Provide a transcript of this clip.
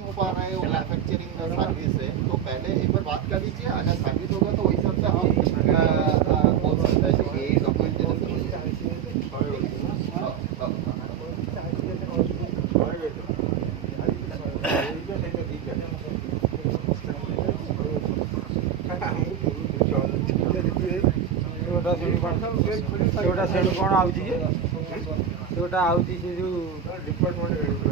हो पा रहा है वो मैन्युफैक्चरिंग सर्विस है, तो पहले एक बार बात कर लीजिए, अगर सर्विस होगा तो वही हिसाब से हम बोल सकते हैं कि ये ସେଟା ସେଠୁ କ'ଣ ଆଉଛି ଯେ ସେଟା ଆଉଛି ସେ ଯେଉଁ ଡିପାର୍ଟମେଣ୍ଟ